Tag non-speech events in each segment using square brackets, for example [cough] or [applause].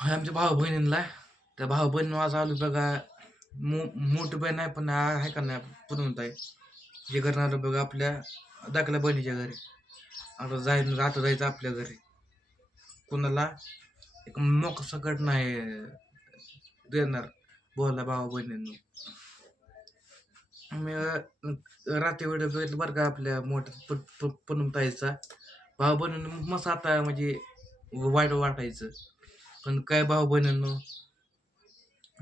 हा आमच्या भाऊ बहिणींना त्या भाऊ बहिणी आज आलो बघा. मो मोठी बहीण आहे पण आहे का नाही पूर्ण आहे जे करणार बघा आपल्या दाखल्या बहिणीच्या घरी. आता जाय आता जायचं आपल्या घरी. कुणाला? एक मोक सकट नाही देणार बोला भाऊ बहिणींना. मी रात्री वेळ बघितलं बरं का आपल्या मोठ्या पूनम ताईचा भाऊ बहिणींनी मस्त आता म्हणजे वाईट वाटायचं. पण काय भाऊ बहिणींनो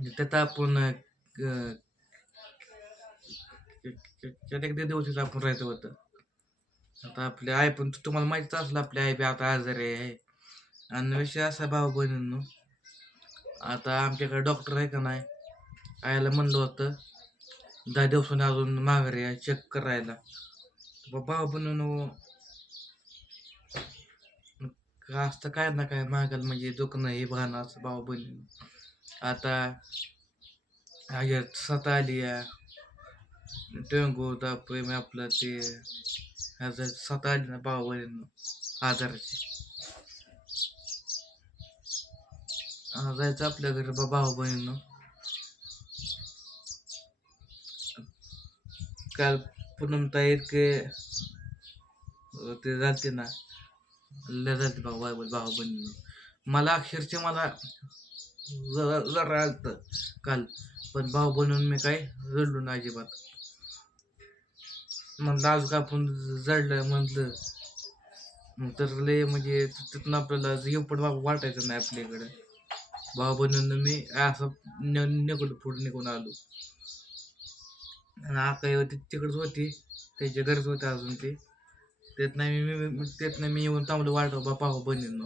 त्यात आपण अं, त्यात एक दिवस आपण राहायचं होतं आता आपली आई पण तुम्हाला माहितीच असलं आपली आई बी आता आजारी आहे आणि विषय असा भाऊ बहिणींनो आता आमच्याकडे डॉक्टर आहे का नाही आईला म्हणलं होतं दहा दिवसांनी अजून माघारी आहे चेक करायला तर भाऊ बहिणींनो असतं काय ना काय महागाल म्हणजे दुखणं हे बघणं असं भाऊ बहिणी आता ह्याच्यात स्वतः आली आहे डेंगू प्रेम आपलं ते ह्याचं स्वतः आली ना भाऊ बहिणींना आजाराची. जायचं आपल्या घरी बा भाऊ बहिणीनं काल पूनमताई के ते जाते ना लय भाऊ भाऊ भाऊ मला अक्षरशः मला जरा जरा आलतं काल पण भाऊ बनून मी काय रडलो नाही अजिबात. म्हणलं आज का आपण जडलं म्हटलं मग तर लय म्हणजे तिथून आपल्याला एवढं बाबा वाटायचं नाही आपल्याकडं. भाऊ बनून मी असं न- पुढे निघून आलो. आणि आकाई होती तिकडच होती त्याच्या घरच होते अजून ते. त्यात नाही मी मी- नाही मी येऊन थांबलो वाट बा भाऊ बहिणीनं.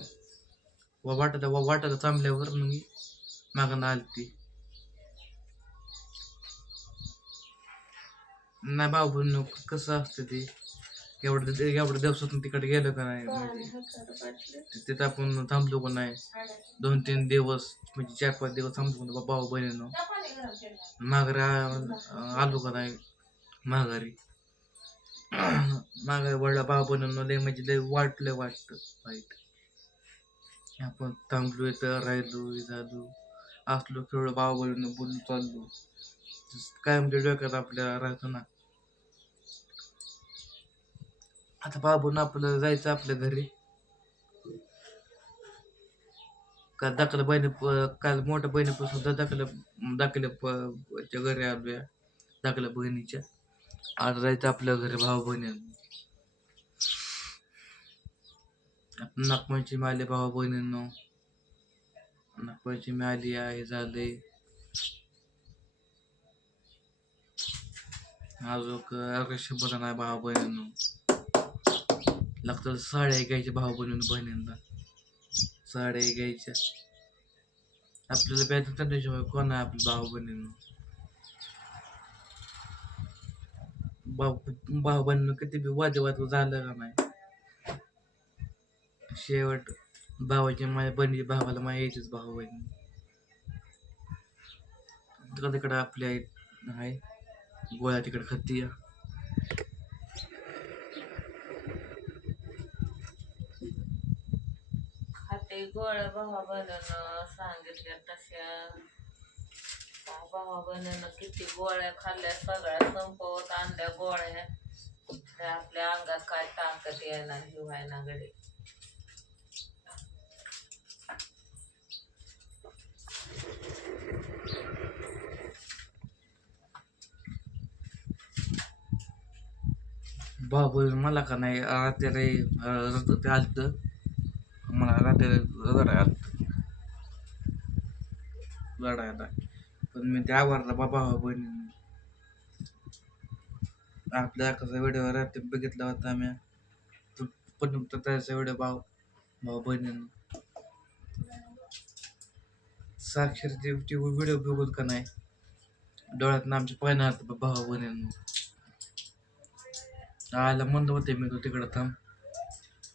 वा वाटत वा वाटायला थांबल्यावर मग मागणं आली ती नाही भाऊ बहिण कसं असतं ते? एवढं एवढ्या दिवसातून तिकडे गेलं का नाही? म्हणजे तिथं आपण थांबलो का नाही? दोन तीन दिवस म्हणजे चार पाच दिवस थांबलो का भाऊ बहिणीनं. माघारी आ- आलो का नाही? माघारी. [clears throat] मागाय वडला बाबा लय म्हणजे लय वाटलं वाटतं वाईट. आपण थांबलो इथं राहिलो झालो. असलो खेळलो भाऊ बोलून चाललो. काय म्हणजे डोक्यात आपल्याला राहतो ना. आता बाबून आपलं जायचं आपल्या घरी. काल दाखल बहिणी काल मोठ्या बहिणीपासून दाखल दाखल घरी आलोया. दाखल्या बहिणीच्या. आज राहायचं आपल्या घरी भाऊ बहिणी नागपंचमी माले भाऊ बहिणींनो. नागपंचमी आली आहे झाले. अजून रक्षाबंधन आहे भाऊ बहिणींनो. लागतात साड्या घ्यायच्या भाऊ बहिणी बहिणींना. साड्या घ्यायच्या. आपल्याला बॅग कोण आहे आपल्या भाऊ बहिणींना? भाऊ भाऊ किती बी वादवाद झालं का नाही. शेवट भावाची माझ्या बहिणी भावाला माझ्या यायचीच भाऊ बहिणी तिकडं तिकडं आपली आई आहे. गोळ्या तिकडे खाती खाते गोळ्या भावा बनवणं सांगितल्या तशा. त्या किती गोळ्या खाल्ल्या सगळ्या संपवत आणल्या गोळ्या. आपल्या अंगात काय ताकद यायना जीव गडी बाबू मला का नाही रात्री रक्त ते मला रात्री रडायला आलतं. रडायला. पण मी त्या आवडला बाबा हो बहिणी आपल्या कसा व्हिडिओ रात्री बघितला होता आम्ही. तू पण त्याचा व्हिडिओ भाऊ भाऊ बहिणीनं. साक्षर ते व्हिडिओ बघून का नाही डोळ्यात आमच्या पाहणार हो भाऊ बहिणीनं. आयला मंद होते मी तू तिकडं थांब.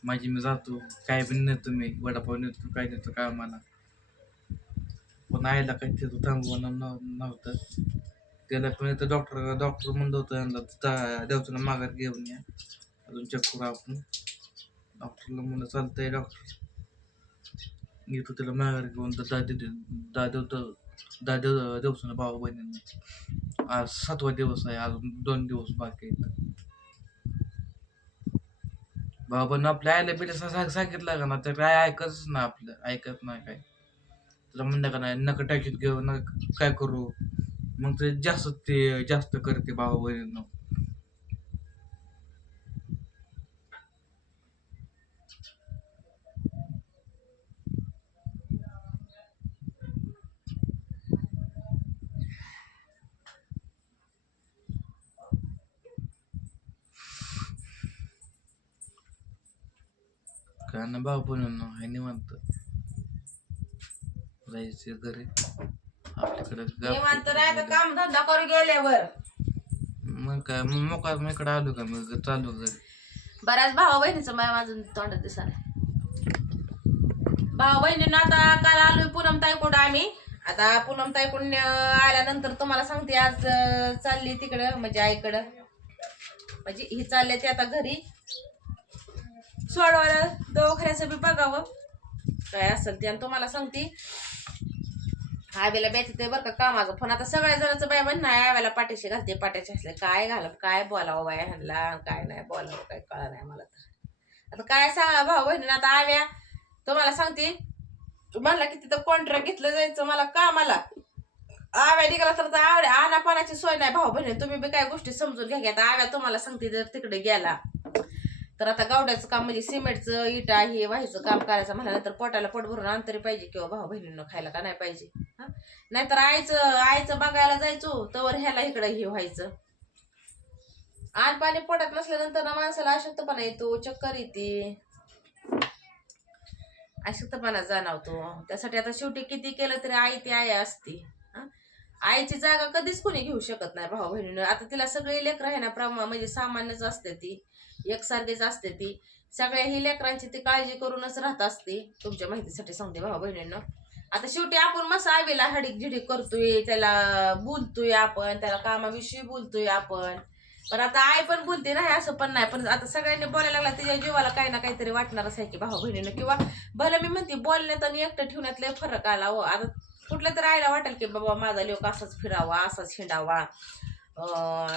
माझी मी जातो. काय बी नेतो मी वडापाव नेतो काय नेतो काय मला पण आईला काही तिथं थांबवणं नव्ह- नव्हतं. त्याला पण इथं डॉक्टर डॉक्टर म्हणलं होतं यांना. देवताना माघार घेऊन या. अजून चेक करू आपण. डॉक्टरला म्हणलं चालतंय डॉक्टर येतो त्याला माघार घेऊन तर दादेव दे दादेव तर दादेव दिवसानं भाऊ बहिणींना. आज सातवा दिवस आहे. अजून दोन दिवस बाकी आहेत. बाबांना आपल्या आयला बिले सांगितलं का ना तर काय ऐकतच ना आपलं. ऐकत नाही काय तुला म्हणलं का नाही नका टाकीत घेऊ नका काय करू? मग ते जास्त ते जास्त करते भावा बहिणींना. काय ना भाऊ बहिणींना आहे निवांत. जायचे घरी. आपल्याकडे निवांत राहायचं काम धंदा करू गेल्यावर. मग काय मग मोका मी इकडे आलो का? मग चालू घरी बऱ्याच भावा बहिणीचं माय माझं तोंडात दिसायला. भावा बहिणीनं आता काल आलोय पूनम ताईकडं आम्ही? आता पूनम ताईकडून आल्यानंतर तुम्हाला सांगते आज अं, चालली तिकडं म्हणजे आईकडं. म्हणजे ही चालले ते आता घरी. सोडवायला दवाखान्याचं बी बघावं. काय असेल ते आणि तुम्हाला सांगते. आवेला बेत बरं का कामाचं. पण आता सगळ्या जणांचं बाय म्हण नाही आव्याला पाठीशी घालते पाट्याशी असले काय घाल काय बोलावं बाय ह्यांना काय नाही बोलावं काय कळा नाही मला तर. आता काय सांगा भाऊ बहिणी आता आव्या तुम्हाला सांगते म्हणला की तिथं कॉन्ट्रॅक्ट घेतलं जायचं मला कामाला. आव्या निघाला तर आव्या आवड्या आणा पाण्याची सोय नाही भाऊ बहिणी तुम्ही बी काय गोष्टी समजून घ्या की आता आव्या तुम्हाला सांगते जर तिकडे गेला. तर आता गावड्याचं काम म्हणजे सिमेंटचं इटा हे व्हायचं काम करायचं म्हणल्यानंतर पोटाला पोट भरून अंतरी पाहिजे किंवा भाऊ बहिणीनं खायला का नाही पाहिजे. हा? नाहीतर आईचं आईचं बघायला जायचो तवर ह्याला इकडं हे व्हायचं. आण पाणी पोटात नसल्यानंतर ना माणसाला अशक्तपणा येतो चक्कर येते. अशक्तपणा जाणवतो. त्यासाठी आता शेवटी किती केलं तरी आई ती आई असते. आईची जागा कधीच कोणी घेऊ शकत नाही भाऊ बहिणीनं. आता तिला सगळी लेकरं आहे ना प्रमा म्हणजे सामान्यच असते ती. एकसारखीच असते ती. सगळ्या ही लेकरांची ती काळजी करूनच राहत असते. तुमच्या माहितीसाठी सांगते भाऊ बहिणींना. आता शेवटी आपण मस्त आईला हडीक झिडीक करतोय त्याला बोलतोय आपण त्याला कामाविषयी बोलतोय आपण. पण आता आई पण बोलते नाही असं पण नाही. पण आता सगळ्यांनी बोलायला लागला तिच्या जीवाला काही ना काहीतरी वाटणारच आहे की भाऊ बहिणीनं. किंवा भले मी म्हणते बोलण्यात आणि एकटं ठेवण्यात लय फरक आला हो. आता कुठलं तर आईला वाटेल की बाबा माझा लोक असाच फिरावा असाच हिंडावा.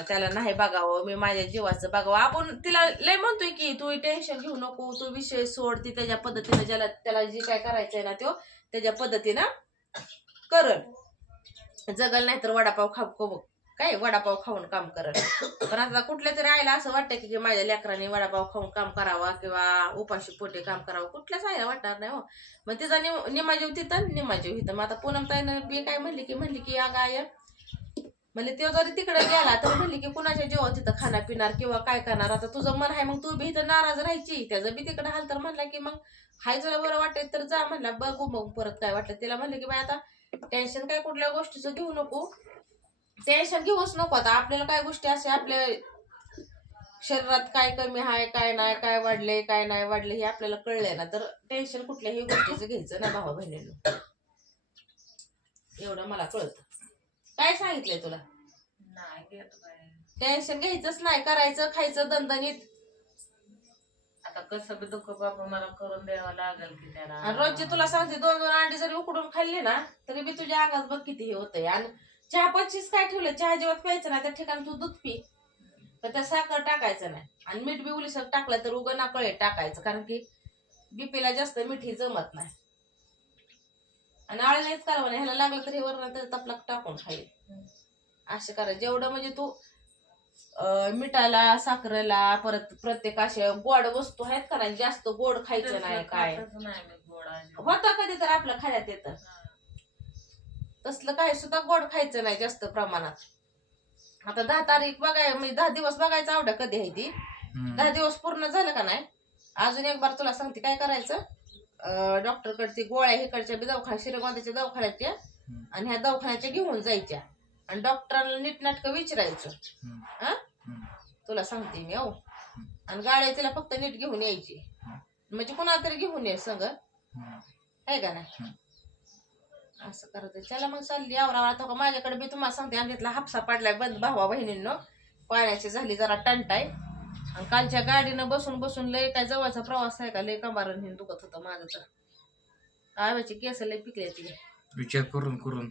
त्याला नाही बघावं मी माझ्या जीवाचं बघावं. आपण तिला लय म्हणतोय की तू टेन्शन घेऊ नको तू विषय सोड ती त्याच्या पद्धतीनं ज्याला त्याला जे काय करायचंय ना तो त्याच्या पद्धतीनं करल जगल नाही तर वडापाव बघ काय वडापाव खाऊन काम करत? पण आता कुठल्या तरी आईला असं वाटतं की माझ्या लेकराने वडापाव खाऊन काम करावा किंवा उपाशी पोटे काम करावं. कुठल्याच आईला वाटणार नाही हो. मग तिचा निम तिथं निमाजीव इथं. मग आता पूनम ताईनं बी काय म्हणली की म्हणली की अगं आय म्हणजे तो जरी तिकडे गेला तर म्हणली की कुणाच्या जेव्हा तिथं खाणं पिणार किंवा काय करणार? आता तुझं मन आहे मग तू बी इथं नाराज राहायची. त्याचं बी तिकडे हाल तर म्हणला की मग हाय तुला बरं वाटेल तर जा म्हणला. बघू मग परत काय वाटलं. तिला म्हणलं की बाय आता टेन्शन काय कुठल्या गोष्टीचं घेऊ नको. टेन्शन घेऊच नको आता. आपल्याला काय गोष्टी असे आपल्या शरीरात काय कमी आहे काय नाही काय वाढले काय नाही वाढले हे आपल्याला कळलंय ना. तर टेन्शन कुठल्याही गोष्टीचं घ्यायचं ना भावा बहिणीनं. एवढं मला कळतं. काय सांगितलंय तुला? नाही टेन्शन घ्यायचंच नाही. करायचं खायचं दणदणीत. आता कसं बी दुःख बाबा मला करून द्यावं लागेल की त्याला. आणि रोजची तुला सांगते दोन दोन अंडी जरी उकडून खाल्ली ना तरी बी तुझ्या अंगात बघ किती हे होतंय. आणि चहा पच्चीस काय ठेवलं? चहा जेवत प्यायचं नाही. त्या ठिकाणी तू दूध पी. तर त्या साखर टाकायचं नाही. आणि मीठ बी उलिसर टाकलं तर उगं नाकळे टाकायचं. कारण की बीपीला जास्त मीठ जमत नाही. आणि आळी नाहीच करावं नाही ह्याला लागलं तर हे वरण तर तपला टाकून खाईल. असं करा. जेवढं म्हणजे तू मिठाला साखरेला परत प्रत्येक अशा गोड वस्तू आहेत का नाही? जास्त गोड खायचं नाही काय. होतं कधी तर आपल्या खाण्यात येतं. तसलं काय सुद्धा गोड खायचं नाही जास्त प्रमाणात. आता दहा तारीख बघाय म्हणजे दहा दिवस बघायचं आवडा कधी आहे ती. दहा दिवस पूर्ण झालं का नाही? अजून एक बार तुला सांगते काय करायचं? डॉक्टर कडची गोळ्या हिकडच्या बी दवाखान्या शिरगोंद्याच्या दवाखान्याच्या. आणि ह्या दवाखान्याच्या घेऊन जायच्या. आणि डॉक्टरांना नीटनाटकं विचारायचं. हा. तुला सांगते मी हो. आणि गाड्या तिला फक्त नीट घेऊन यायची. म्हणजे कुणाला तरी घेऊन ये संग. आहे का नाही? असं करत आहे. चला मग चालली आवरा आता का माझ्याकडे बी तुम्हाला सांगते आमच्यातला हापसा पडलाय बंद भावा बहिणींनो. पाण्याची झाली जरा टंटाय. आणि कालच्या गाडीनं बसून बसून लय काय जवळचा प्रवास आहे का? लय कंबारण हे दुखत होतं माझं तर. आव्याची केस लय पिकले ती विचार करून करून.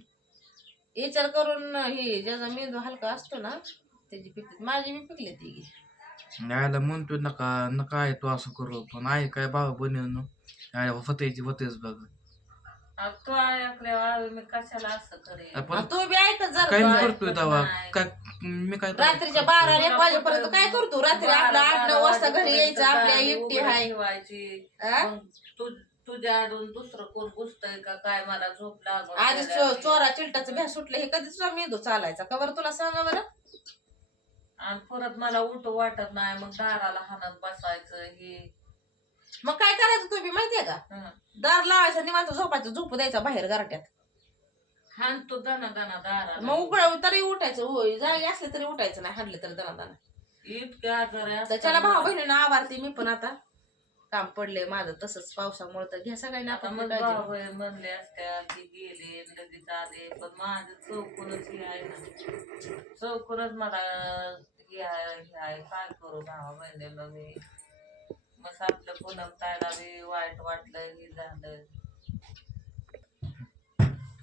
विचार करून ही ज्याचा मेंदू हलका असतो ना त्याची पिकली. माझी बी पिकली ती. आयला म्हणतोय नका नका आहे तू असं करू. पण आहे काय भाऊ बहिणी आयला होतेची होतेच बघ. आता तू ऐकल्यावर मी कशाला असं आपण तू बी ऐकत जर काय करतोय. काय मी काय रात्रीच्या बारा एक वाजेपर्यंत काय करतो? रात्री आपला आठ नऊ वाजता घरी यायचं आपल्या एकटी हाय ठेवायची. तुझ्या आडून दुसरं कोण पुसतय का? काय मला झोप लागून आधी चोरा चिलटाचं भ्या सुटलं हे कधी तुझा मेंदू चालायचा कवर तुला सांगा बरं? आणि परत मला उलट वाटत नाही. मग दाराला हाणत बसायचं हे मग काय करायचं तुम्ही माहितीये का? हं. दार लावायचं निवांत झोपायचं झोपू द्यायचा बाहेर घराट्यात. हाणतो दना दना दाराला. मग उघड तरी उठायचं होय जागी असले तरी उठायचं नाही हाडले तर दना दना इतके आजार आहे त्याच्याला भाऊ बहिणीनं आभारते मी पण आता. काम पडले माझं तसंच पावसामुळे तर घ्या सगळ्यांनी आता आता मग काळजी. भाऊ बहीण म्हणले असत्या की गेले लगेच आले पण माझं चौकूनच हे आहे ना. चौकूनच मला हे आहे हे आहे काय करू भावा बहिणीला मी? मग आपलं पूनम तायला बी वाईट वाटलं हे झालं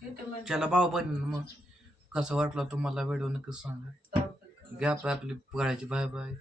किती मिनिटं त्याला भाऊ बहिणी मग कसं वाटलं तुम्हाला व्हिडिओ नक्की सांगा. Topic. घ्या आपली आपली गाळ्याची बाय बाय.